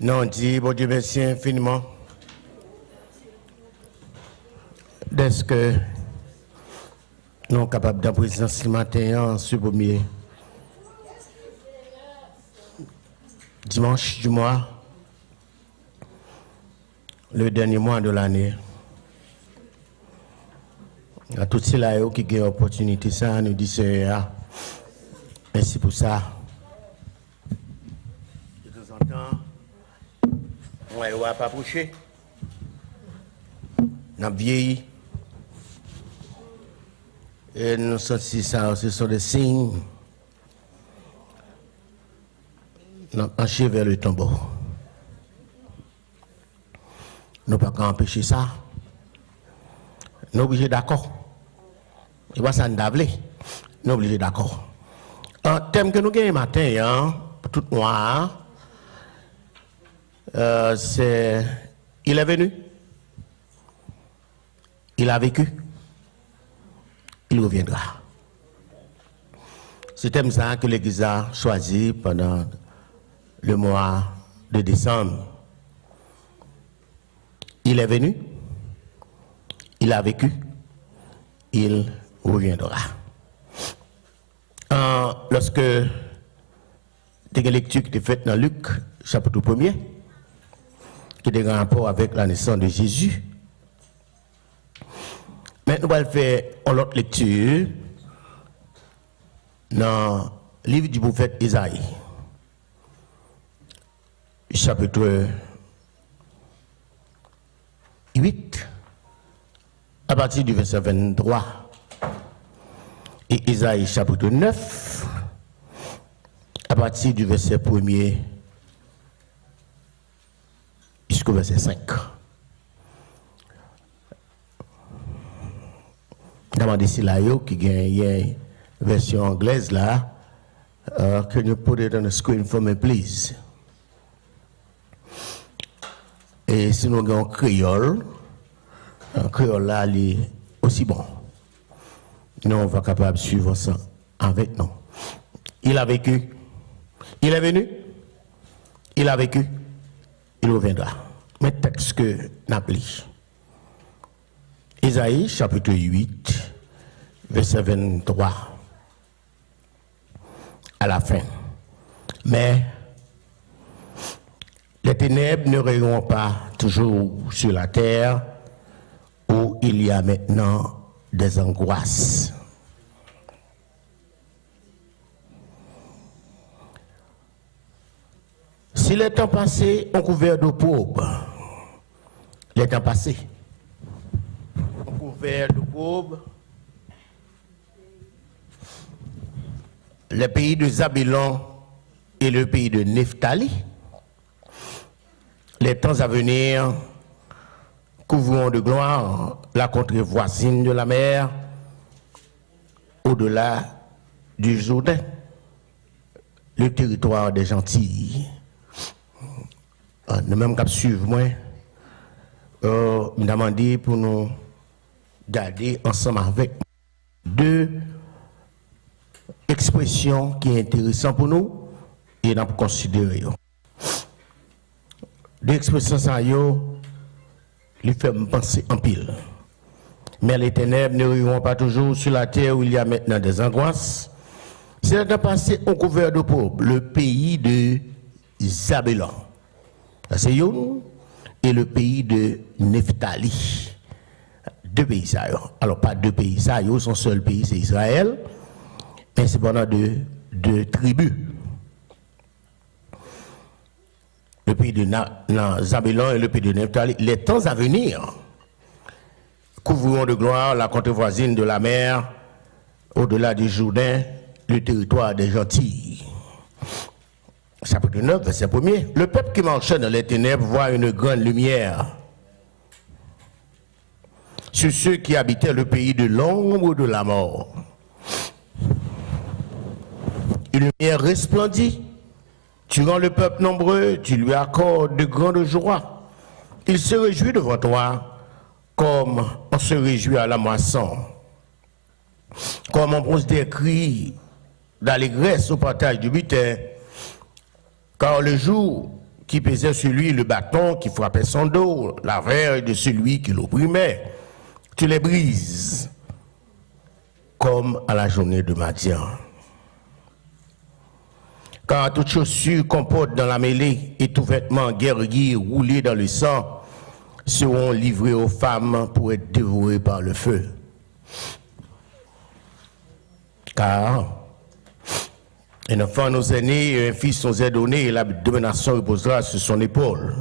Non, dit, bon Dieu, merci infiniment. Est-ce que nous sommes capables de président ce matin, ce premier dimanche du mois, le dernier mois de l'année. À tous ceux-là qui ont l'opportunité, ça, nous disons merci pour ça. De temps en temps, on ne va pas approcher. On a vieilli. Et nous sentons ça, ce sont des signes. Nous avons penché vers le tombeau. Nous ne pouvons pas empêcher ça. Nous sommes obligés d'accord. Et pas ça nous avons. Nous sommes obligés d'accord. Un thème que nous avons matin, pour tout moi, c'est il est venu, il a vécu, il reviendra. C'est thème ça que l'Église a choisi pendant le mois de décembre. Il est venu, il a vécu, il reviendra. Lorsque des lectures qui étaient faites dans Luc, chapitre 1er, qui est en rapport avec la naissance de Jésus, mais nous allons faire une autre lecture dans le livre du prophète Isaïe, chapitre 8, à partir du verset 23, et Isaïe chapitre 9, à partir du verset 1er jusqu'au verset 5. Demandez si là, qui gagne une version anglaise là, can you put it on the screen for me, please? Et si nous avons un créole là, il est aussi bon. Nous, on va capable de suivre ça avec nous. Il a vécu, il est venu, il a vécu, il reviendra. Mais texte que nous appelons. Isaïe, chapitre 8, verset 23. À la fin. Mais les ténèbres ne règneront pas toujours sur la terre où il y a maintenant des angoisses. Si les temps passés ont couvert de pauvres, les temps passés ont couvert de pauvres, le pays de Zabulon et le pays de Nephtali, les temps à venir couvriront de gloire la contrée voisine de la mer, au-delà du Jourdain, le territoire des gentils. Nous même qu'à suivre moi, me demander pour nous garder ensemble avec deux expressions qui sont intéressantes pour nous et nous considérer. Deux expressions ça lui fait me penser en pile. Mais les ténèbres ne riront pas toujours sur la terre où il y a maintenant des angoisses. C'est le passé au couvert de pauvres, le pays de Zabulon. C'est Yon et le pays de Nephtali. Deux pays ça. Alors pas deux pays ça, son seul pays c'est Israël, mais c'est pendant deux tribus. Le pays de Zabulon et le pays de Nephtali, les temps à venir couvriront de gloire la contrée voisine de la mer, au-delà du Jourdain, le territoire des gentils. Chapitre 9, verset 1er. Le peuple qui marchait dans les ténèbres voit une grande lumière. Sur ceux qui habitaient le pays de l'ombre de la mort. Une lumière resplendit. Tu rends le peuple nombreux, tu lui accordes de grandes joies. Il se réjouit devant toi comme on se réjouit à la moisson. Comme on pose des cris d'allégresse au partage du butin. Car le jour qui pesait sur lui le bâton qui frappait son dos, la verge de celui qui l'opprimait. Tu les brises comme à la journée de Madian. Car toute chaussure qu'on porte dans la mêlée et tout vêtement guerrier roulé dans le sang seront livrés aux femmes pour être dévorés par le feu. Car un enfant nous est né et un fils nous est donné et la domination reposera sur son épaule.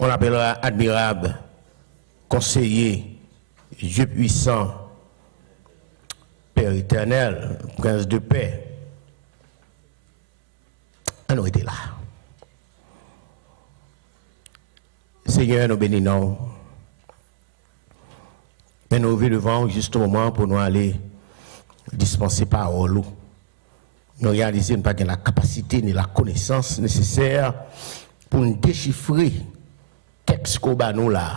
On l'appellera admirable, conseiller, Dieu puissant, Père éternel, prince de paix. On aurait été là. Seigneur, nous bénissons. Mais nous venons devant juste au moment pour nous aller dispenser parole. Nous réaliser pas la capacité ni la connaissance nécessaire pour nous déchiffrer le texte qu'on a nous là.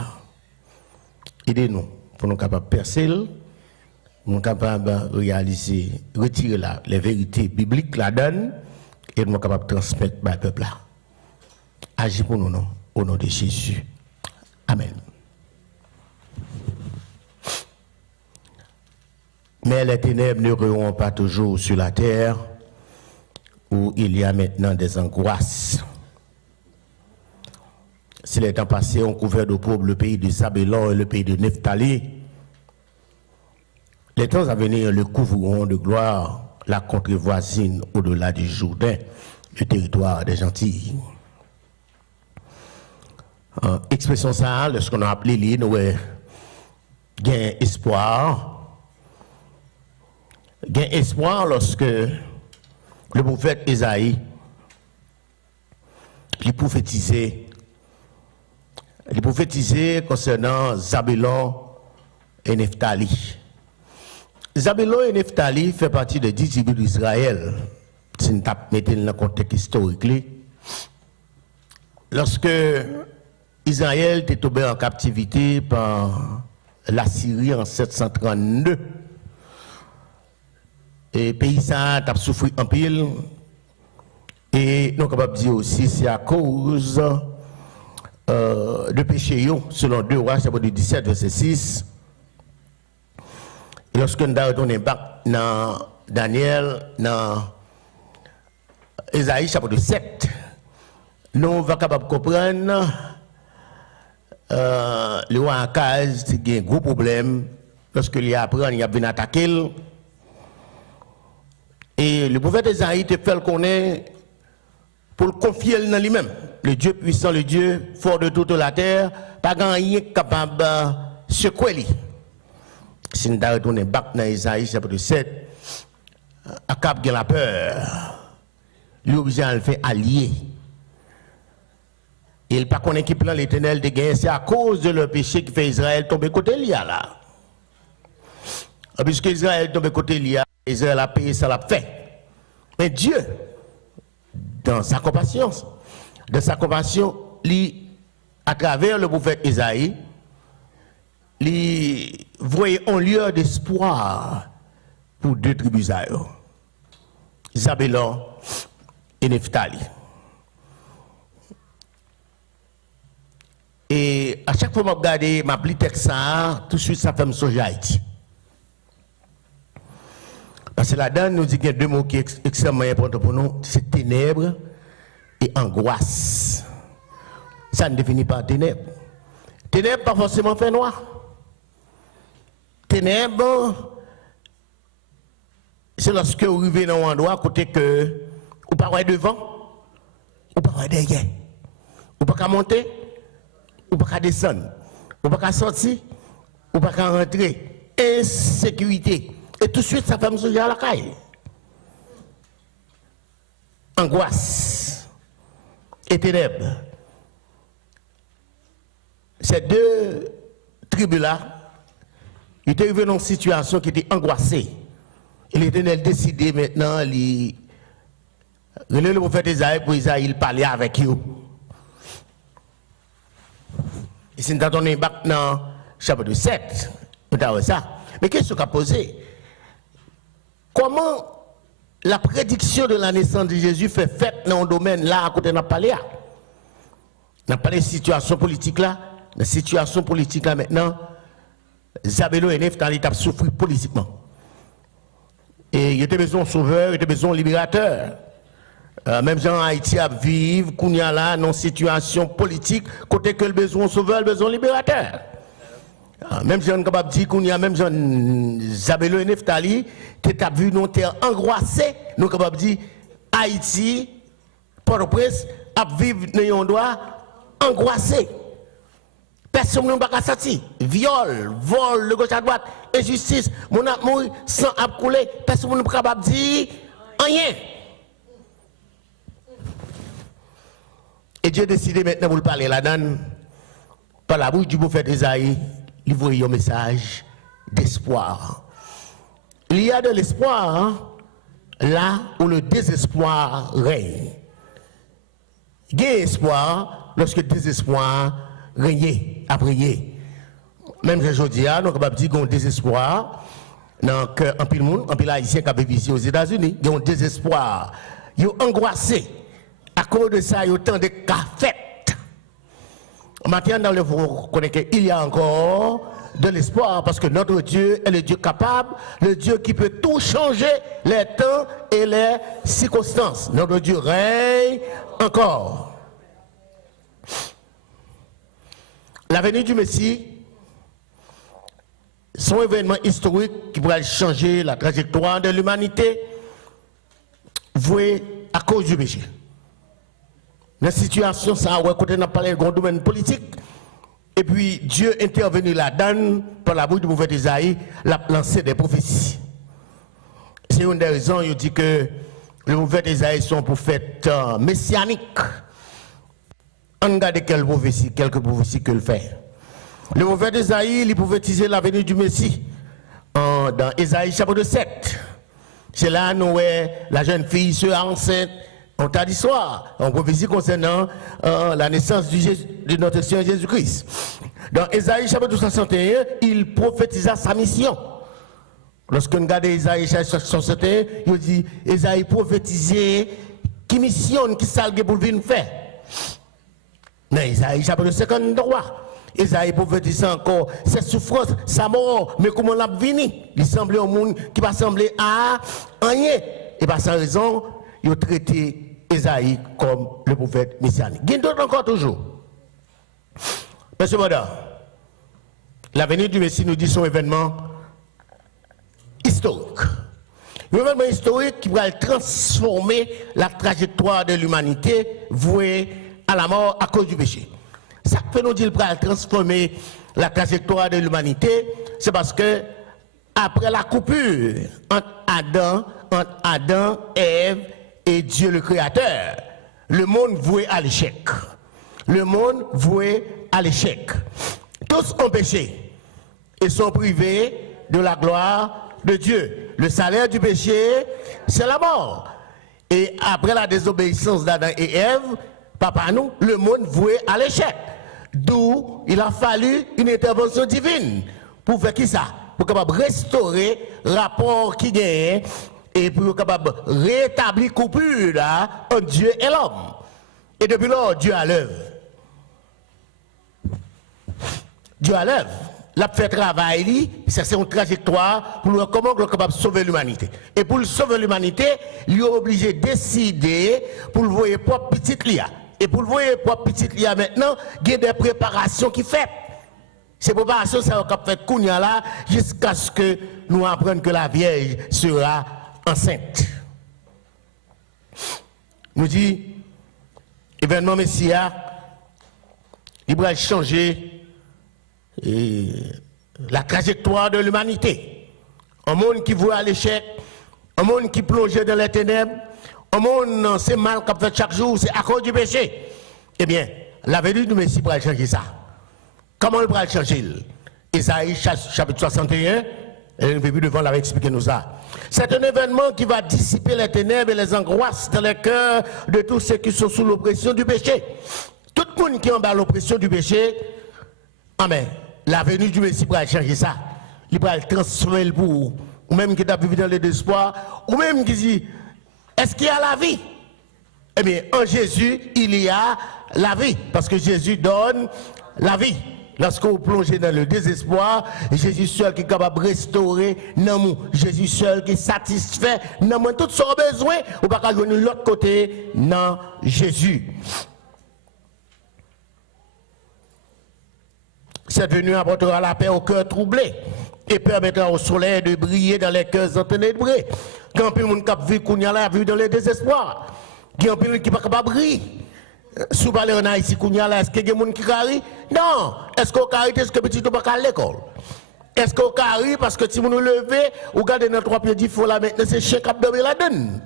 Aidez-nous pour nous capables de percer, nous capables de réaliser, retirer les vérités bibliques, la donne, et nous capables de transmettre au peuple là. Agis pour nous, non, au nom de Jésus. Amen. Mais les ténèbres ne règneront pas toujours sur la terre, où il y a maintenant des angoisses. Si les temps passés ont couvert de pauvres le pays de Zabélon et le pays de Nephtali, les temps à venir le couvriront de gloire, la contrée voisine au-delà du Jourdain, le territoire des Antilles. Expression ça, lorsqu'on a appelé l'île, nous gain espoir. Gain espoir lorsque le prophète Isaïe il prophétisait concernant Zabélon et Nephtali. Zabélon et Nephtali font partie des 10 tribus d'Israël. Si nous mettons dans le contexte historique, lorsque Israël était tombé en captivité par la Syrie en 732, et les paysans ont souffert en pile. Et nous sommes capables de dire aussi c'est à cause de péché, selon 2 Rois, chapitre 17, verset 6. Et lorsque nous avons retourné dans Daniel, dans Ésaïe, chapitre 7, nous sommes capables de comprendre le roi Akaz qui a un gros problème lorsqu'il apprend, il a bien attaqué. Et le prophète Isaïe te fait le connaître pour le confier dans lui-même. Le Dieu puissant, le Dieu fort de toute la terre, pas rien capable de secouer lui. Si nous retournons back dans Isaïe chapitre 7, Akab a la peur. Lui obligé à le faire allié. Et il pas connaît qui plan l'Éternel de gagner, c'est à cause de leur péché qui fait Israël tomber côté Lia là. Puisque Israël tombe côté Lia, Israël a payé ça l'a fait. Mais Dieu, dans sa compassion, à travers le prophète Isaïe, il voyait un lieu d'espoir pour 2 tribus, Zabélon et Nephtali. Et à chaque fois que je regarde ma pli texte, tout de suite ça fait me songer à Haïti. Parce que là-dedans, nous dit qu'il y a 2 mots qui sont extrêmement importants pour nous, c'est ténèbres et angoisse. Ça ne définit pas ténèbres. Ténèbres, pas forcément fait noir. Ténèbres, c'est lorsque vous arrivez dans un endroit, côté que vous ne pouvez pas devant, vous ne pouvez pas derrière. Vous ne pouvez pas monter, vous ne pouvez pas descendre, vous ne pouvez pas sortir, vous ne pouvez pas rentrer. Insécurité. Et tout de suite, ça fait me songer à la caille. Angoisse et ténèbres. Ces 2 tribus-là, ils étaient arrivés dans une situation qui était angoissée. Et l'Éternel décidé maintenant, le prophète Isaïe pour Isaïe, il parlait avec eux. Et c'est dans le chapitre 7, nous avons ça. Mais qu'est-ce qu'on a posé? Comment la prédiction de la naissance de Jésus fait fête dans un domaine là à côté de la palais? n'a pas les situations politiques là. La situation politique là maintenant, Zabelo et Neftali ont souffert politiquement. Et il y a besoin de sauveur, il y a besoin de libérateur. Même gens en Haïti à vivre, qu'on y a là, dans une situation politique, côté que le besoin de sauveur, le besoin de libérateur. Même gens capable dire qu'on y a même gens Zabelo et Neftali, qui ont vu nous terre angoissé, nous capable dire Haïti, Port-au-Prince, à vivre dans un endroit angoissé. Personne n'a pas sorti. Viol, vol, de gauche à droite, injustice, mon amour, sang a coulé. Personne n'a pas capable de dire rien. Et Dieu a décidé maintenant pour le parler là-dedans, par la bouche du prophète Isaïe, il voyait un message d'espoir. Il y a de l'espoir hein, là où le désespoir règne. Il y a espoir lorsque le désespoir règne. À prier. Même je dis, nous sommes capables de dire qu'on a un désespoir. Dans un pile monde, un pile haïtien qui a vécu aux États-Unis, ils ont un désespoir. Ils sont angoissés. À cause de ça, ils ont tant de cas faits. Maintenant, vous connaissez qu'il y a encore de l'espoir parce que notre Dieu est le Dieu capable, le Dieu qui peut tout changer, les temps et les circonstances. Notre Dieu règne encore. La venue du Messie, son événement historique qui pourrait changer la trajectoire de l'humanité, voué à cause du péché. La situation, ça, ouais, côté n'a parlé de domaine politique, et puis Dieu intervenu là-dedans par la bouche du prophète Isaïe, l'a lancé des prophéties. C'est une des raisons, il dit que le prophète Isaïe sont prophètes messianiques. On regarde quelques prophéties qu'il fait. Le prophète Isaïe, il prophétisait la venue du Messie dans Isaïe chapitre 7. C'est là où la jeune fille sera enceinte. On t'a dit soir, on prophétie concernant la naissance de notre Seigneur Jésus-Christ. Dans Isaïe chapitre 61, il prophétisa sa mission. Lorsqu'on regarde Isaïe chapitre 61, il dit Isaïe prophétisait qui mission, qui salgue pour venir faire. Dans Isaïe chapitre 53, Isaïe prophétise encore cette souffrance, sa mort, mais comment l'a vini? Il semblait au monde qui va sembler à rien. Et par sa raison, il a traité Isaïe comme le prophète messianique. Il y a d'autres encore toujours. Mais cependant, la venue du Messie nous dit son événement historique. Un événement historique qui va transformer la trajectoire de l'humanité vouée à la mort à cause du péché. Ça fait nous dire qu'il transformer la trajectoire de l'humanité, c'est parce que après la coupure entre Adam, Ève et Dieu le Créateur, le monde voué à l'échec. Le monde voué à l'échec. Tous ont péché et sont privés de la gloire de Dieu. Le salaire du péché, c'est la mort. Et après la désobéissance d'Adam et Ève, papa nous, le monde voué à l'échec. D'où il a fallu une intervention divine pour faire qui ça? Pour capable restaurer le rapport qui gagne et pour capable rétablir coupure là entre Dieu et l'homme. Et depuis là, Dieu a l'œuvre. Dieu a l'œuvre. L'a fait travail, c'est une trajectoire pour voir comment on est capable de sauver l'humanité. Et pour sauver l'humanité, il est obligé de décider pour le voir propre petite lia. Et pour le voir propre petite lia maintenant, il y a des préparations qui fait. Ces préparations, ça va faire Kounia là jusqu'à ce que nous apprenions que la Vierge sera enceinte. Nous dit, événement Messia, il va changer la trajectoire de l'humanité. Un monde qui voit à l'échec, un monde qui plongeait dans les ténèbres, un monde, c'est mal qu'on fait chaque jour, c'est à cause du péché. Eh bien, la venue du Messie pourra changer ça. Comment il pourra changer? Isaïe chapitre 61, et le début devant l'avait expliqué nous ça. C'est un événement qui va dissiper les ténèbres et les angoisses dans les cœurs de tous ceux qui sont sous l'oppression du péché. Tout le monde qui est en bas l'oppression du péché, amen. La venue du Messie pourra changer ça. Il pourra le transformer le pour, ou même qui a vécu dans le désespoir, ou même qui dit, est-ce qu'il y a la vie? Eh bien, en Jésus, il y a la vie, parce que Jésus donne la vie. Lorsqu'on plonge dans le désespoir, Jésus seul qui est capable de restaurer nous. Jésus seul qui satisfait nous tout son besoin, ou pas qu'à de l'autre côté, non Jésus. Cette venue apportera la paix au cœur troublé et permettra au soleil de briller dans les cœurs enténébrés. Quand un monde qui vit qu'on y a la vue dans le désespoir, qui est qui pas capable de briller. Si vous parlez en Haïti, est-ce qu'il y a des gens qui carrient? Non. Est-ce qu'on carrie parce que petit pas à l'école? Est-ce qu'on carrie parce que si vous nous levez, vous regardez dans 3 pieds du fond là maintenant, c'est chien qui a dormi la donne?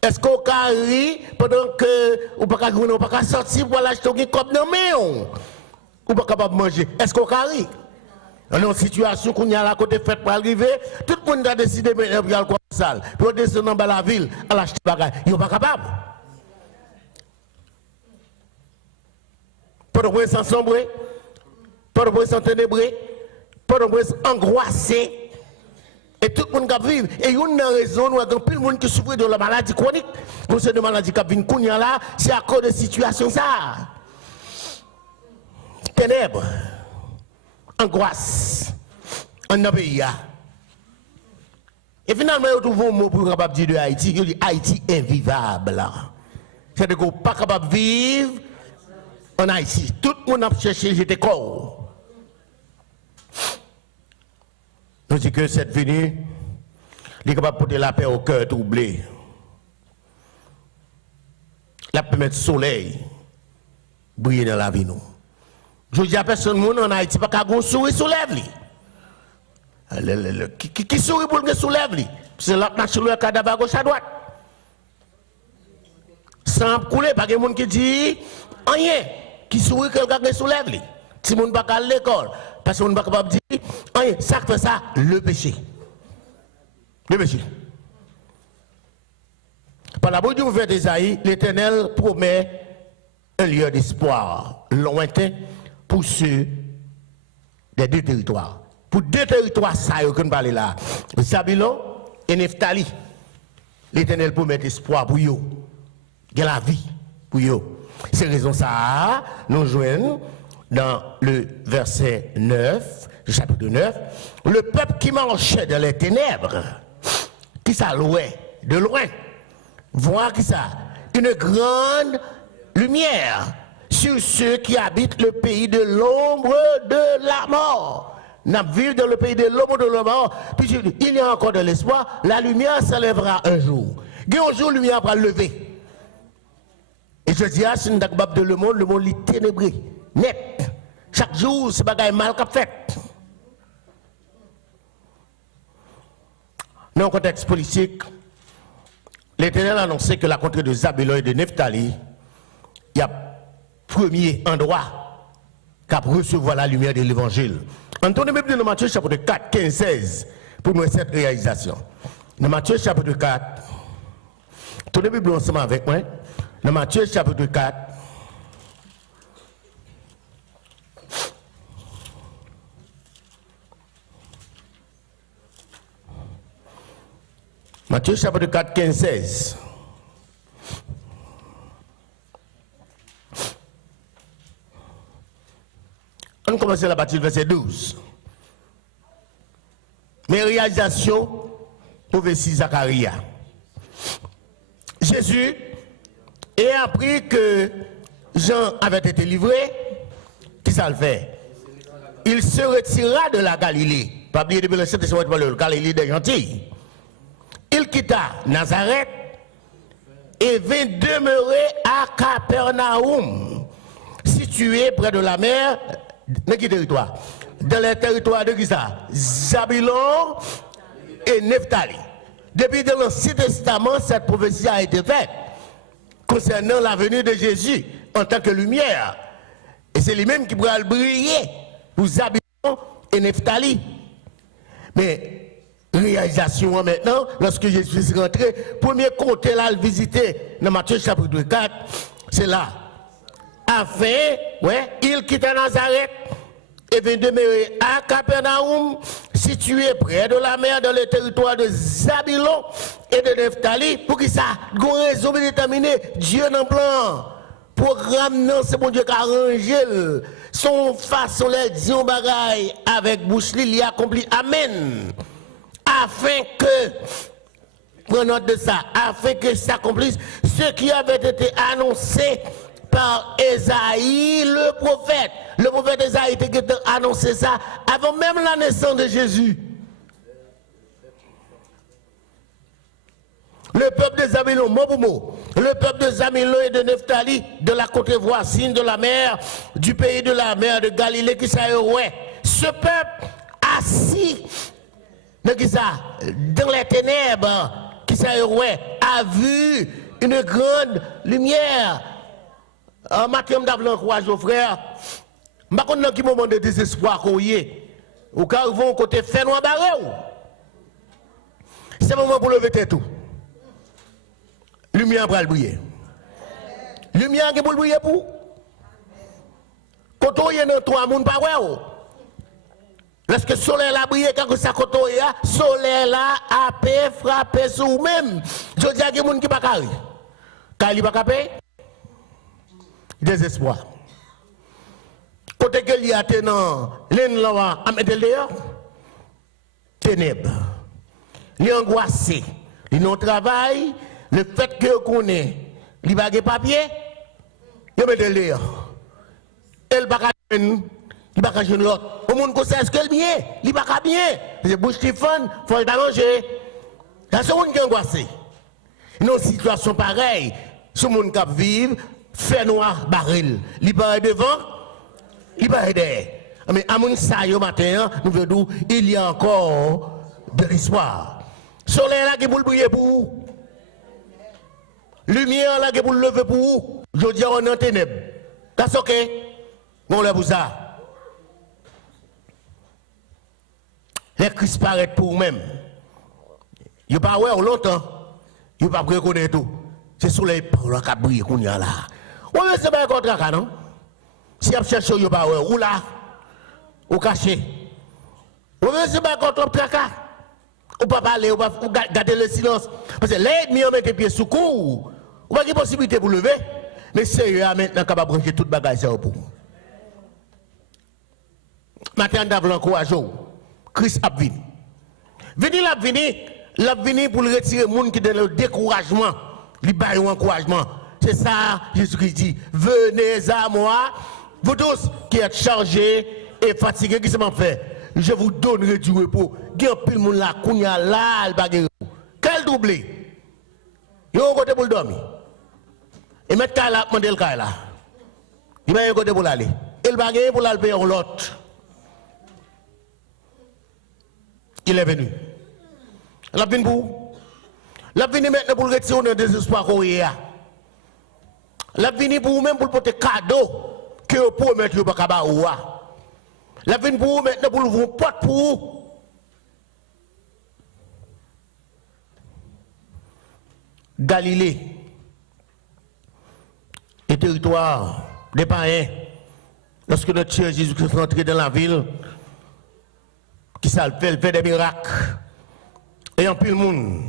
Est-ce qu'on carrie pendant que vous ne pouvez pas sortir pour aller acheter un cop dans main? Ou pas capable de manger? Est-ce qu'on carrie? Dans une situation qu'on y a là côté fête pour arriver, tout le monde a décidé de mettre un peu de salle. Pour descendre dans la ville, à l'acheter des bagages. Ils ne sont pas capables. Pas de bruit sans sombrer, pas de bruit sans ténébrer, pas de bruit angoissé. Et tout le monde qui vit. Et il y a une raison, il y a plus de monde qui souffre de la maladie chronique. Pour cette maladie qui vient là, c'est à cause de situation ça. Ténèbres, angoisse, en notre pays. Et finalement, il y a un mot pour capable dire de Haïti, il dit Haïti invivable. C'est-à-dire qu'on n'est pas capable de vivre en Haïti. Tout le monde a cherché, j'étais corps. Nous disons que cette venue, il est capable de porter la paix au cœur troublé. La permettre le soleil briller dans la vie. Nous. Je dis à personne en Haïti, pas qu'à sourire soulève. Qui sourit pour le soulève? C'est là que le cadavre à gauche à droite. Sans couler, pas de monde qui dit rien. Qui sourit que quelqu'un soulève. Si on ne va pas à l'école, parce qu'on ne va pas dire rien. Ça fait ça, le péché. Le péché. Par la bouche du prophète Isaïe, l'Éternel promet un lieu d'espoir lointain pour ceux des 2 territoires. Pour 2 territoires, ça y est, qu'on parle là. Zabulon et Nephtali. L'Éternel promet espoir pour eux. Il y a la vie pour eux. C'est raison ça, nous joignons dans le verset 9, le chapitre 9, le peuple qui marchait dans les ténèbres, qui s'allouait de loin, voit qui ça, une grande lumière sur ceux qui habitent le pays de l'ombre de la mort. Nous vivons dans le pays de l'ombre de la mort, puis il y a encore de l'espoir, la lumière s'élèvera un jour. Un jour, la lumière va lever. Et je dis, si nous sommes capables de le monde est ténébré, net. Chaque jour, c'est pas mal qu'a fait. Dans le contexte politique, l'Éternel a annoncé que la contrée de Zabulon et de Nephtali, il y a premier endroit qui a recevoir la lumière de l'Évangile. Entendez bien dans Matthieu chapitre 4, 15, 16, pour nous cette réalisation. Dans Matthieu chapitre 4, tournez Bible ensemble avec moi. Dans Matthieu chapitre 4, Matthieu chapitre 4, 15, 16. On commence à partir du verset 12. Mais réalisation, prophétie Zacharia. Jésus ayant appris que Jean avait été livré, qu'est-ce qu'il fait? Il se retira de la Galilée. Pas oublier depuis le 7 le Galilée des gentils. Il quitta Nazareth et vint demeurer à Capernaum, situé près de la mer. Dans quel territoire? Dans les territoires de qui ça? Zabulon et Nephtali. Depuis l'Ancien Testament, cette prophétie a été faite concernant la venue de Jésus en tant que lumière. Et c'est lui-même qui pourra briller pour Zabulon et Nephtali. Mais réalisation maintenant, lorsque Jésus est rentré, premier côté là, le visiter dans Matthieu chapitre 4, c'est là. Afin, il quitta Nazareth et vint demeurer à Capernaum, situé près de la mer dans le territoire de Zabulon et de Nephtali, pour qu'il ça, une raison déterminée, Dieu dans plan Programme non, c'est bon Dieu qui a arrangé. Son façon de dire un bagaille avec bouche, il y a accompli. Amen. Afin que, prenons note de ça, afin que s'accomplisse ce qui avait été annoncé par Ésaïe, le prophète. Le prophète Ésaïe a annoncé ça avant même la naissance de Jésus. Le peuple des Zabulon, mot pour mot, le peuple de Zabulon et de Nephtali, de la côte voisine de la mer, du pays de la mer de Galilée, qui s'est ouais. Ce peuple assis dans les ténèbres, qui s'est ouais, a vu une grande lumière. En matin d'avant, courage aux frères. Je ne sais pas quel moment de désespoir qu'on y est. Ou quand ils vont côté fait noir barreau. C'est le moment pour lever tout. Lumière pour le briller. Lumière qui pour le briller pour. Quand on est dans trois monde pas ouais. Lorsque le soleil a brillé, quand ça côté le soleil là a frappé sur vous-même. Je dis à des gens qui pas carré. Quand il pas capé, désespoir. Côté que il y a tenant l'en là à mettre dehors. Ténèbres. Il est angoissé. Il non travail. Le fait que vous connaissez, il n'a pas de papier, il met de l'air. Il n'a pas de jeune l'autre. Au monde qui sait ce qu'il bien, il n'a pas bien. C'est bouche qui fun, il faut le manger. C'est ce monde qui est angoissé. Dans une situation pareille, ce monde qui vit, fait noir, baril. Il paraît devant, il paraît derrière. Mais à mon saille au matin, nous voyons il y a encore de l'espoir. Soleil là qui vous briller pour vous. Lumière là qui pour le lever pour vous. Je dis on est en ténèbres. C'est ok. On lève pour ça. Les Christ paraissent pour vous-même. Vous ne pas voir longtemps. Vous ne pas reconnaître tout. C'est sur les paroles qui brillent qu'on y a là. Oui, mais c'est pas un contrat, non? Si vous cherchez, vous ne pas voir. Ou là, ou caché. Oui, mais c'est pas un contrat. Ou pas parler, ou pas garder le silence. Parce que l'ennemi met les pieds sous cou. Ou pas de possibilité pour lever. Mais sérieux, maintenant, capable de brancher toute bagage pour vous. Maintenant, nous avons courage. Christ a venu. Il venu pour retirer les gens qui sont dans le découragement. Il a un encouragement. C'est ça, Jésus-Christ dit. Venez à moi, vous tous qui êtes chargés et fatigués, qui se m'en fait. Je vous donnerai du repos. Il y a plus de monde là, il y a là, il y a quel doublé? Il y a un côté pour le dormir. Et maintenant, il a demandé le cas là. Il y a un côté pour l'aller. Il va gagner pour l'aller payer l'autre. Il est venu. Il a venu pour. Il a venu maintenant pour retirer le désespoir qu'on y a. Il a venu pour vous-même pour porter cadeau que vous pouvez mettre au Bakabaoua. La vie pour vous maintenant pour vous porte pour vous. Galilée, et territoire des païens, lorsque notre cher Jésus-Christ est entré dans la ville, qui fait des miracles, et en plus le monde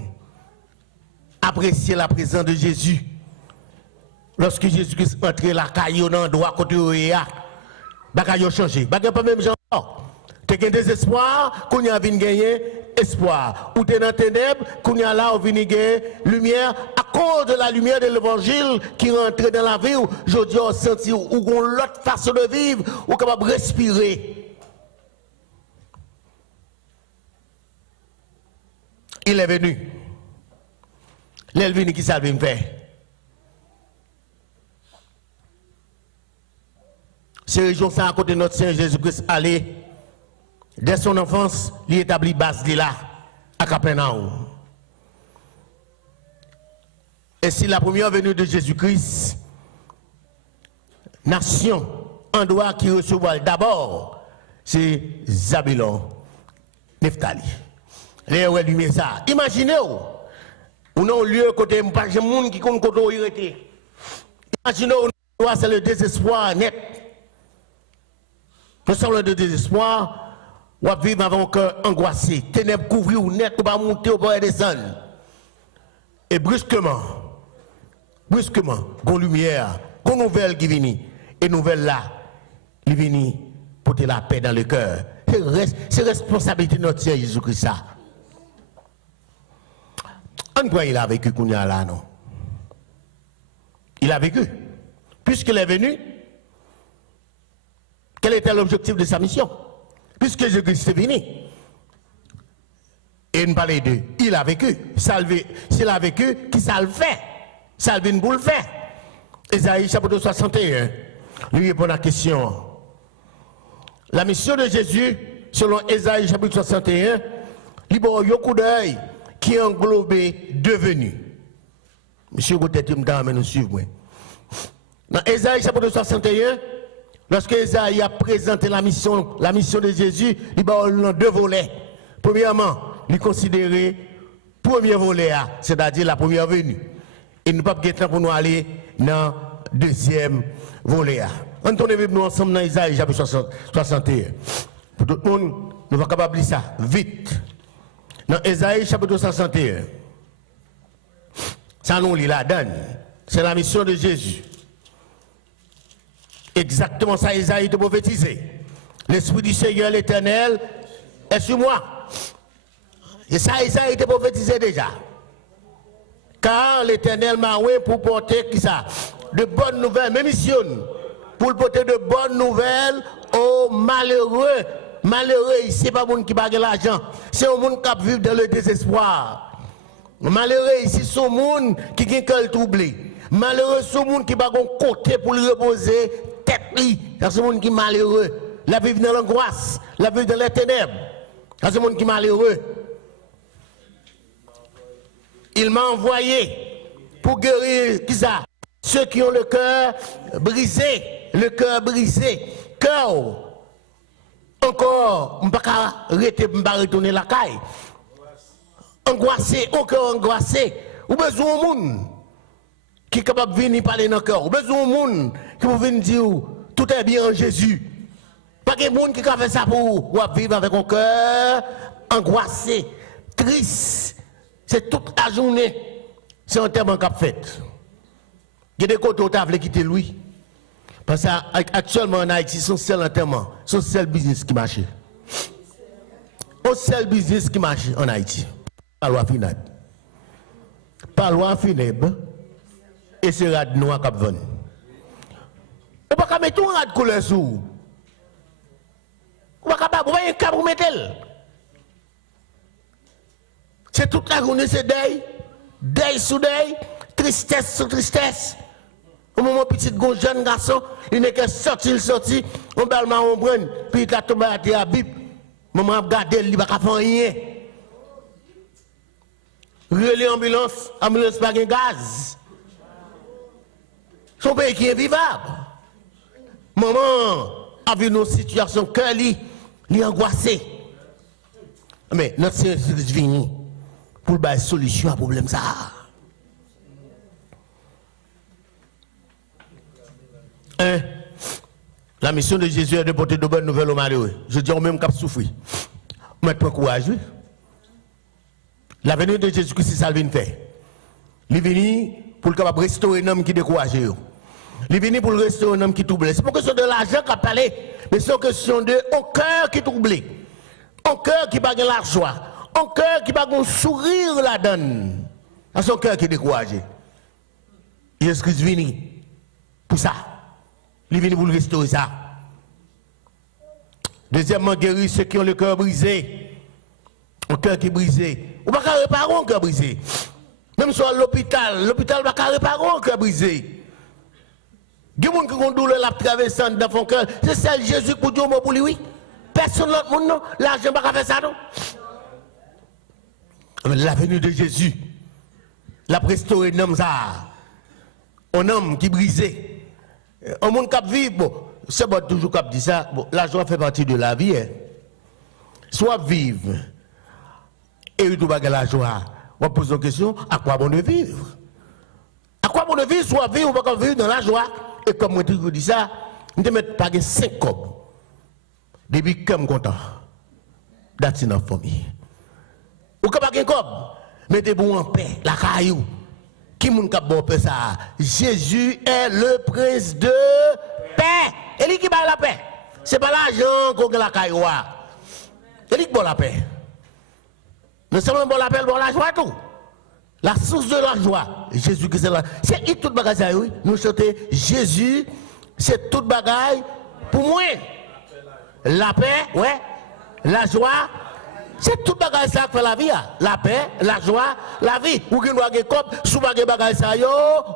appréciait la présence de Jésus. Lorsque Jésus-Christ est entré la caillou dans le droit côté où il y a. Bagay a changé. Bagay pas même genre. Tu as un désespoir, qu'on y a venu gagner espoir. Ou tu es dans les ténèbres, qu'on y a là, on vient gagner lumière. À cause de la lumière de l'évangile qui rentre dans la vie, je dis, on senti ou on l'autre façon de vivre, ou capable de respirer. Il est venu. Il est venu qui ça vient faire. Ces régions sont à côté de notre Seigneur Jésus-Christ allé. Dès son enfance, il établit base de là, à Capernaum. Et si la première venue de Jésus-Christ, nation, endroit qui recevra d'abord, c'est Zabulon, Nephtali. Les ouais lumière ça. Imaginez-vous, on a un lieu côté pas de monde qui compte côté où il était. Imaginez-vous, c'est le désespoir net. Nous sommes de désespoir, on va vivre avec un cœur angoissé, ténèbres couvrir ou net, on va monter au bord et descendre. Et brusquement, une lumière Une nouvelle qui vient. Et nouvelle là, il vient porter la paix dans le cœur. C'est responsabilité de notre Seigneur Jésus-Christ. En quoi il a vécu qu'on y a là, non? Il a vécu. Puisqu'il est venu, quel était l'objectif de sa mission? Puisque Jésus-Christ est venu. Et nous parlons de il a vécu. S'il a vécu, qui ça le fait? Ça vient pour le faire. Ésaïe chapitre 61, lui répond à la question. La mission de Jésus, selon Ésaïe chapitre 61, il y a un coup d'œil qui englobe devenu. Monsieur Goutet, nous suivre. Dans Ésaïe chapitre 61, lorsque Ésaïe a présenté la mission de Jésus, il y a deux volets. Premièrement, il considérait premier volet, c'est-à-dire la première venue. Et nous ne pouvons pas temps pour nous aller dans le deuxième volet. On tourne avec nous ensemble dans Isaïe chapitre 61. Pour tout le monde, nous sommes capables de lire ça vite. Dans Isaïe chapitre 61, ça nous lit la donne. C'est la mission de Jésus. Exactement ça, Isaïe te prophétisé. L'Esprit du Seigneur l'Éternel est sur moi. Et ça, Isaïe te prophétisé déjà. Car l'Éternel m'a oué pour porter qui ça? De bonnes nouvelles, mes missions. Pour porter de bonnes nouvelles aux malheureux. Malheureux, ici, pas monde qui n'a pas l'argent. C'est un monde qui vit dans le désespoir. Malheureux, ici, c'est un monde qui a un cœur troublé. Malheureux, c'est un monde qui n'a pas un côté pour lui reposer tête. C'est un monde qui est malheureux. La vie dans l'angoisse, la vie dans les ténèbres. C'est un monde qui est malheureux. Il m'a envoyé pour guérir qui ça? Ceux qui ont le cœur brisé. Le cœur brisé. Cœur. Encore, je ne peux pas retourner la caille. Angoissé, au cœur angoissé. Ou besoin de monde qui est capable de venir parler dans le cœur. Ou besoin de monde qui peut venir dire tout est bien en Jésus. Pas de monde qui a fait ça pour vivre avec un cœur angoissé, triste. C'est toute la journée. C'est un terme qu'a fait. Il y a des côtés où tu as quitté lui. Parce qu'actuellement en Haïti, son seul enterrement, son seul business qui marche. Son seul business qui marche en Haïti. Pas loi funèbre. Pas loi funèbre. Et c'est rad noir qui vend. On ne peut pas mettre un rad couleur sous. On ne peut pas mettre un câble pour mettre. C'est toute la journée, c'est deuil. Deuil sous deuil. Tristesse sous tristesse. Au moment petit jeune garçon, il n'est que sorti, on va le prendre, puis il a tombé à la Bible. Maman a regardé, il ne va pas faire rien. Relais ambulance pas de gaz. Son pays qui est vivable. Maman a vu nos situations, cœur li angoissé. Mais notre Seigneur est venu pour donner solution à problème ça. La mission de Jésus est de porter de bonnes nouvelles aux malheureux. Je dis au même cap souffrir. Mais pas courage. La venue de Jésus-Christ, c'est ça qu'il vient faire. Il vient pour le restaurer un homme qui est découragé. Il vient pour restaurer un homme qui est troublé. C'est pas question de l'argent qu'a parlé, mais c'est question de un cœur qui est troublé. Un cœur qui n'a pas la joie. Un cœur qui n'a pas un sourire la donne. C'est son cœur qui est découragé. Jésus-Christ vient pour ça. Il vient pour restaurer ça. Deuxièmement, guérir ceux qui ont le cœur brisé. Un cœur qui est brisé. On ne peut pas réparer un cœur brisé. Même sur l'hôpital ne peut pas réparer un cœur brisé. Il y a des gens qui ont douleur la traversant dans son cœur. C'est celle Jésus pour Dieu, pour lui, oui. Personne d'autre monde, non. L'argent ne peut pas faire ça, non. Mais la venue de Jésus, la restaurer un homme, un homme qui est brisé. Un monde qui vit, bon, c'est bon toujours qui dit ça, bon, la joie fait partie de la vie. Hein. Soit vivre, et il doit la joie. On pose une question, à quoi bon de vivre? À quoi bon de vivre, soit vivre, on va vivre dans la joie. Et comme moi, je dis ça, je ne mets pas 5 cobs. Depuis que je suis content, that's enough for me. Ou que pas 5 cobs, mettez-vous en paix, la caillou. Qui moun kap bon paix ça? Jésus est le prince de paix. Et lui qui bat la paix. C'est pas l'argent qu'on a la cailloua. Et lui qui bat la paix. Non seulement bon la paix, bon la joie tout. La source de la joie. Jésus qui c'est là. C'est tout bagage ça oui. Nous chantons Jésus, c'est tout bagage pour moi. La paix, ouais. La joie, c'est tout bagage ça qui fait la vie. La paix, la joie, la vie. Ou qui nous a comme sous bagage ça yo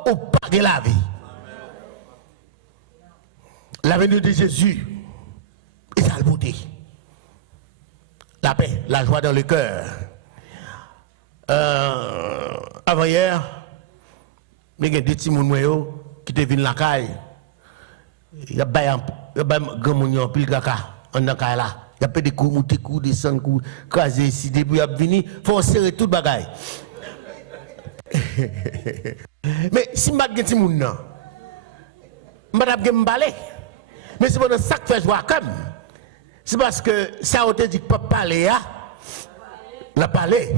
ou pas de la vie. La venue de Jésus est à la beauté. La paix, la joie dans le cœur. Avant hier, il y a des petits gens qui te viennent la caille. Il y a des grand monde pile caca en la caille là. Il y a pas des coups, monter coups, descendre coups, craser ici depuis il venir, faut serrer toute bagaille. Mais si m'a gen ti moun nan, m'a gen m'balé. Mais c'est pendant ça que fait joie comme. C'est parce que ça on te dit pas parler hein. La parler.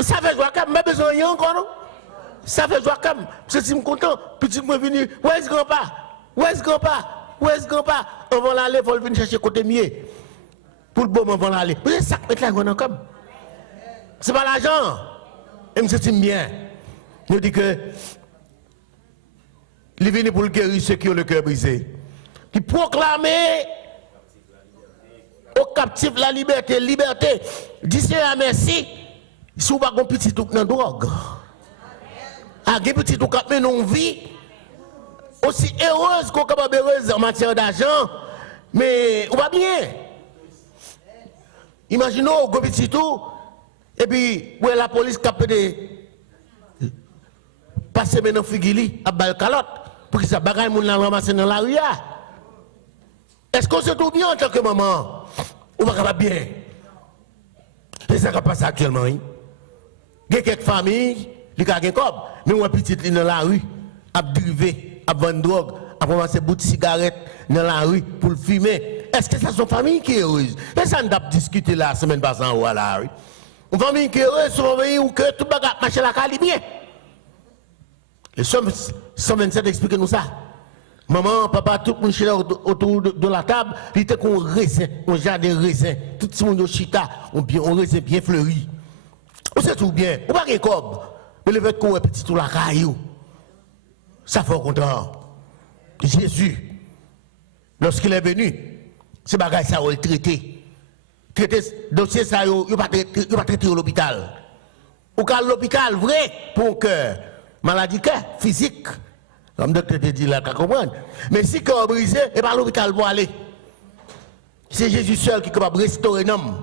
Ça fait joie comme, mais besoin rien encore non. Ça fait joie comme, je suis content, petit moi venir, où est-ce grand-père? Où est-ce grand-père? Où est-ce grand-père? On va aller, faut venir chercher côté mieux. Pour le bon moment, on va aller. Vous savez ça que là on comme. C'est pas l'argent. Et me sens bien. Je dis que il vient pour le guérir ceux qui ont le cœur brisé. Qui proclamer aux captifs la liberté, liberté. Dis merci. Si vous n'avez pas petit tout dans la drogue. Ah, des petits tout qui mènent une vie aussi heureuse qu'on capable heureuse en matière d'argent, mais on va bien. Imaginez au petit tout et puis où la police capte de passer maintenant figili à bal calotte pour que ça bagaille moun la ramasser dans la rue. Est-ce qu'on se trouve bien en tant que maman? On va capable bien. C'est ça qui passe actuellement. Il y a quelques familles, les gars qui ont mais on petit dans la rue, à driver, à vendre drogue, à commencer bout de cigarette dans la rue pour le fumer. Est-ce que c'est son famille qui est heureuse? Et ça, on a discuté la semaine passée en haut à la rue. Une famille qui est heureuse, c'est une famille où que tout le monde marche la caille bien. Les 127 expliquent nous ça. Maman, papa, tout le monde autour de la table, il était qu'on raisin, on jardin raisin, tout le monde au chita, on raisin bien fleuri. On sait tout bien, on va pas comme, mais le fait qu'on est petit tout la caillou, ça fait content. Jésus, lorsqu'il est venu, c'est bagage ça on le traité. Traité dossier ça il va traiter à l'hôpital. Ou qu'à l'hôpital vrai pour un cœur, maladie cœur physique. Comme le docteur te dit là, tu comprends. Mais si le cœur est brisé, et pas l'hôpital pour aller. C'est Jésus seul qui est capable de restaurer l'homme.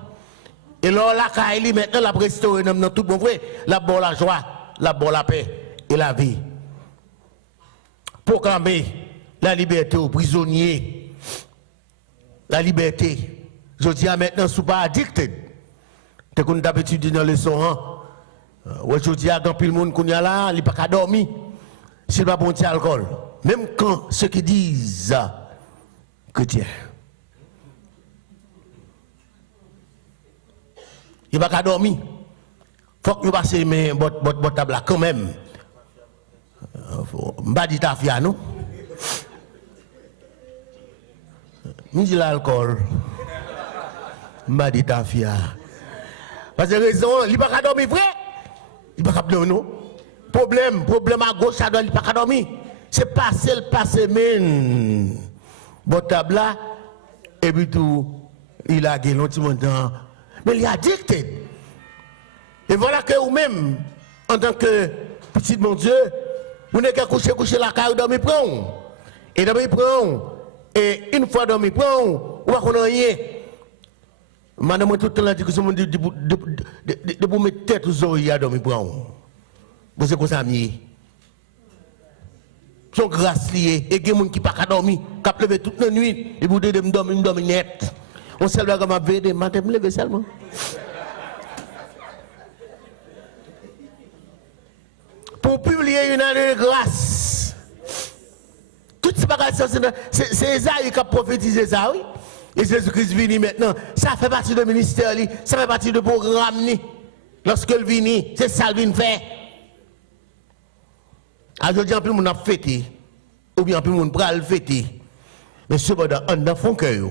Et là, il maintenant, la restaurer l'homme dans tout bon vrai. La bonne la joie, la bonne la paix et la vie. Proclamer la liberté aux prisonniers. La liberté. Je dis à maintenant, si vous pas addicted. Tu as d'habitude dans le son. Je dis à dans le monde qu'on y a là, il n'y a pas qu'à dormir. S'il va boire alcool, même quand ceux qui disent chrétien, il va pas dormir. Il faut que nous passions mes bottes table quand même. M'a dit ta fille, non? Je dis l'alcool. M'a dit ta fille. Parce que raison, il va pas dormir vrai. Il va pas dormir non. Problème à gauche, ça doit pas dormir. C'est passer, men. Bon table là, et puis tout, il a gagné longtemps temps. Mais il est addicté. Et voilà que vous-même, en tant que petit mon Dieu, vous n'avez qu'à coucher la caille, dormir prend. Et dormir prend. Et une fois dormir prend, vous ne connaissez rien. Madame, tout le temps, dit que c'est de vous mettre tête aux oreilles à dormir prend. Vous savez quoi ça m'y son grâce liée et il y a des gens qui ne peuvent pas dormir, qui peuvent lever toute la nuit et vous dites de me dormir net. On sait que ma vie de matin, me lever seulement. Pour publier une année de grâce. Toutes ces bagages, c'est Esaïe qui a prophétisé ça, oui. Et Jésus-Christ vient maintenant. Ça fait partie du ministère, ça fait partie du programme. Lorsque il vient, c'est ça qu'il vient faire. Aujourd'hui, en plus, on a fêté, ou bien en plus, on a fêté. Mais cependant, en dans fond cœur,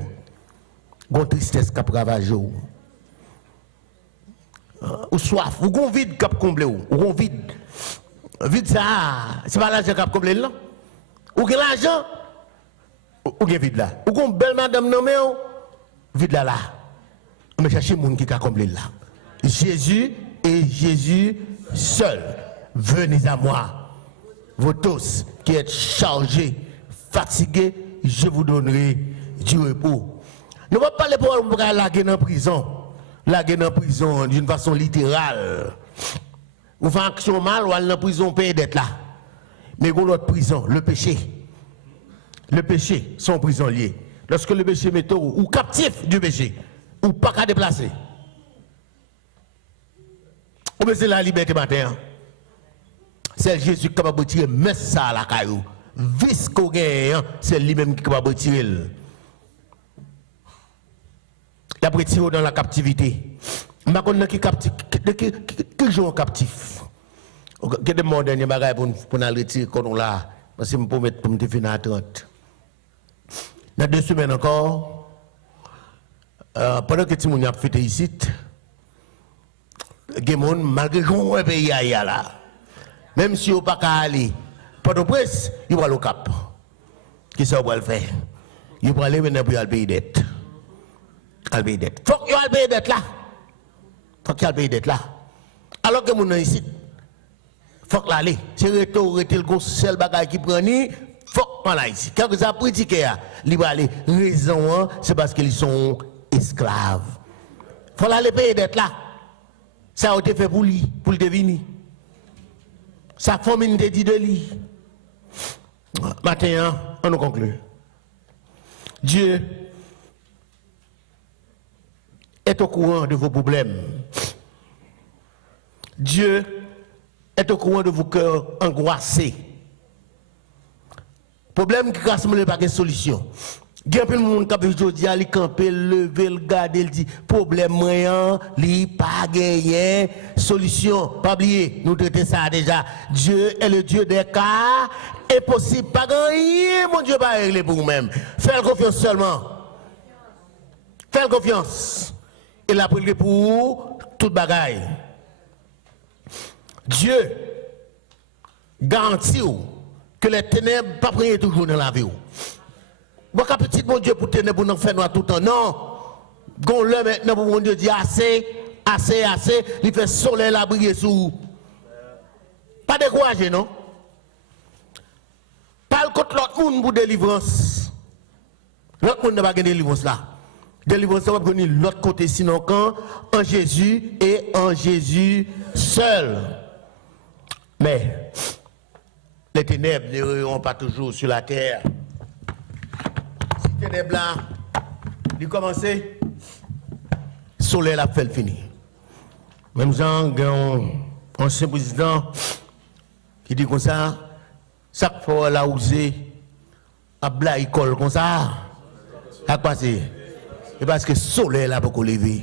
une tristesse qui a ravagé. Ou soif, ou un vide qui a comblé, ou un vide. Vide ça, c'est pas l'argent qui a comblé là. Ou que l'argent, ou que vide là. Ou qu'on belle madame nommée, vide là là. On va chercher monde qui a comblé là. Jésus et Jésus seul. Venez à moi, vous tous qui êtes chargés, fatigués, je vous donnerai du repos. Nous ne pouvons pas parler pour laguer dans la prison. Laguer dans la prison d'une façon littérale. Ou faire action mal, ou aller dans la prison, payer d'être là. Mais il y a l'autre prison, le péché. Le péché, son prisonnier. Lorsque le péché met ou captif du péché, ou pas qu'à déplacer. Ou bien c'est la liberté matin. C'est Jésus qui est capable de tirer, mais ça à la caillou. Vice qu'on gagne, c'est lui-même qui est capable de tirer. Il a pris dans la captivité. Je ne sais pas qui captif. Qui joue captif. Il y a des mots derniers bagages pour nous retirer quand on l'a. Parce que je peux mettre pour me finir à 30. Dans 2 semaines encore, pendant que Timoun a fait ici, il y a des gens, malgré qu'on est pays là, même si on n'a pas qu'à aller, pendant presse, il va le cap. Qui ça va le faire? Il va aller maintenant pour le payer dette. Il faut qu'il y ait le payer dette là. Faut qu'il y ait le payer dette là. Alors que mon ici, faut qu'il aille. C'est retourner le seul bagage qui prend ni, faut qu'on aille ici. Quand vous avez critiqué, il va aller. Raison, c'est parce qu'ils sont esclaves. Faut aller payer dette là. Ça a été fait pour lui, pour le deviner. Sa famille te dit de lui. Maintenant, on nous conclut. Dieu est au courant de vos problèmes. Dieu est au courant de vos cœurs angoissés. Problème qui rassemble pas de solution. Il y a plein de monde qui a vu aujourd'hui, il camper, lever, le garder, il dit problème moyen, il pas gagné solution. Pas oublier, nous traitons ça déjà. Dieu est le Dieu des cas impossibles. Pas gagné, mon Dieu, pas régler pour vous-même. Faites confiance seulement. Faites confiance. Il a pris pour toute bagaille. Dieu garantit que les ténèbres pas prier toujours dans la vie. Bon, petit mon Dieu pour tenir pour nous faire noir tout le temps. Non. Gon le maintenant pour mon Dieu dit assez, assez, assez. Il fait soleil la briller sous. Pas décourager, non? Parle contre l'autre monde pour délivrance. L'autre monde n'a pas gagné délivrance là. Délivrance va venir l'autre côté, sinon quand en Jésus et en Jésus seul. Mais les ténèbres ne rayeront pas toujours sur la terre. Si ténèbres là, il commence, le soleil a fait le fini. Même Jean, un ancien président qui dit comme ça, chaque fois qu'il a osé, à bla école comme ça, à passer. Et parce que le soleil là pour lever.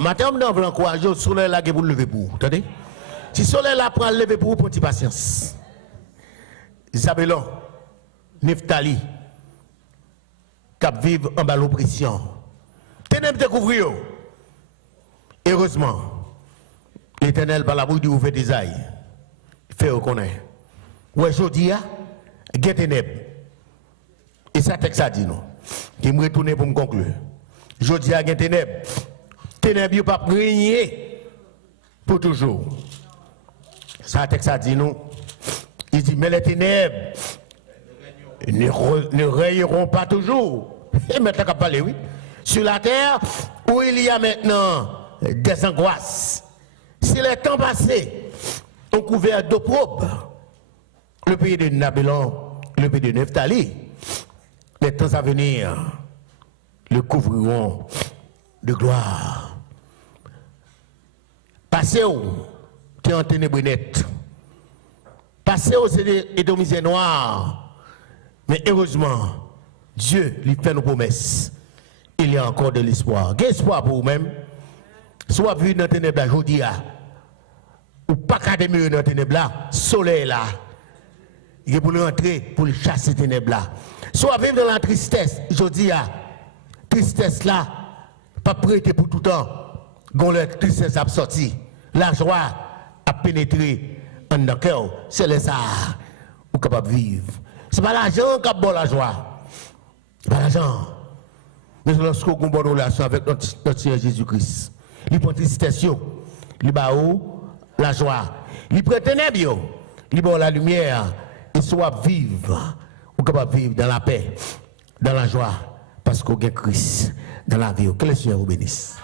Matin, on va encourager le soleil là pour lever pour vous. Attendez? Si le soleil là prend lever pour vous, prenez patience. Isabellon, Neftali, cap vivre en bas l'oppression. Ténèbres découvrir. Heureusement, l'Éternel par la bouche du vous fait des ailes. Fait reconnaître. Ouais, aujourd'hui, il y a ténèbres. Et ça, texte a dit non. Qui me retourne pour me conclure. Aujourd'hui, il y a ténèbres. Ténèbres, il ne pas régner pour toujours. Ça, texte a dit non. Il dit, mais les ténèbres ne rayeront pas toujours. Et maintenant, qu'à parler, oui. Sur la terre, où il y a maintenant des angoisses. Si les temps passés ont couvert d'opprobre, le pays de Nabélon, le pays de Neftali, les temps à venir le couvriront de gloire. Passez où tu es en ténèbres nettes. Passez où c'est des misères noires. Mais heureusement, Dieu lui fait nos promesses. Il y a encore de l'espoir. Quel espoir pour vous-même? Soit vu dans les ténèbres aujourd'hui, ou pas qu'à demeurer dans les ténèbres là, soleil là. il est pour rentrer, pour le chasser ténèbres là. Soit vivre dans la tristesse, je dis, tristesse là, pas prêter pour tout le temps. Quand la tristesse a sorti, la joie a pénétré en dans le cœur. C'est les ça vous capable de vivre. Ce n'est pas l'argent qui a bon la joie. Ce n'est pas l'argent. Mais lorsque vous avez une bonne relation avec notre Seigneur Jésus-Christ, il prend tristesse, il bat la joie. Il prend ténèbres, il bat la lumière. Et soit vivre, vous capable de vivre dans la paix, dans la joie, parce qu'on a Christ dans la vie. Que le Seigneur vous bénisse.